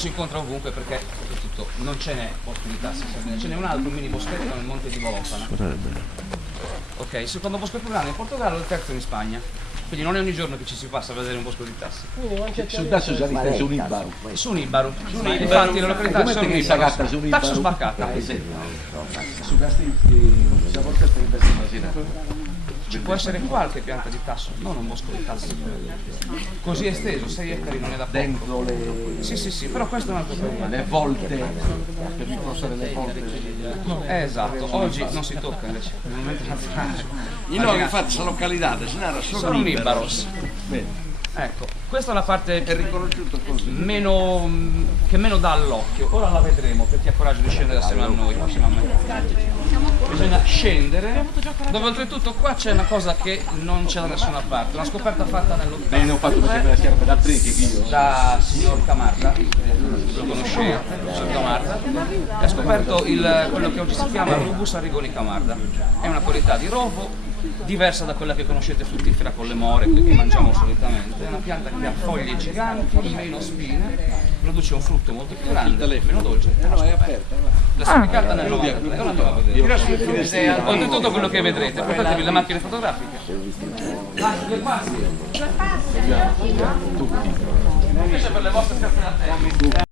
Si incontra ovunque perché soprattutto non ce n'è bosco di tassi, ce n'è un altro mini boschetto nel monte di Volofana. Ok, il secondo bosco più grande in Portogallo e il terzo in Spagna. Quindi non è ogni giorno che ci si passa a vedere un bosco di tassi. Sul tasso salite su un Ibaru. Su un Ibaru. Infatti le località sono un Ibaru. Tasso sbarcata. Su questi siamo questi in Ci può essere qualche pianta di tasso, non un bosco di tassi. Così esteso, 6 ettari non è da poco. dentro le... Sì, però questo è un altro problema. le volte, per riprossare le volte. Esatto, oggi non si tocca invece, nel momento nazionale. No, infatti sono località, Sono un Ibaros. Bene. Ecco, questa è la parte È riconosciuto così. che meno dà all'occhio. Ora la vedremo per chi ha coraggio di scendere assieme a noi prossimamente. Bisogna scendere, dove oltretutto qua c'è una cosa che non c'è da nessuna parte, una scoperta fatta Beh, ne ho fatto perché me la schiarpa da Treki io. da signor Camarda, lo conoscete, signor Camarda, e ha scoperto quello che oggi si chiama Rubus arrigoni Camarda. È una qualità di rovo diversa da quella che conoscete fruttifera con le more che mangiamo solitamente. È una pianta che ha foglie giganti, meno spine, produce un frutto molto più grande, meno dolce. No, è aperta. L'ha spiccata nel 93, ora andiamo a vedere. Oltretutto quello che vedrete, portatevi le macchine fotografiche. Due passi. Invece per le vostre scarpe da terra.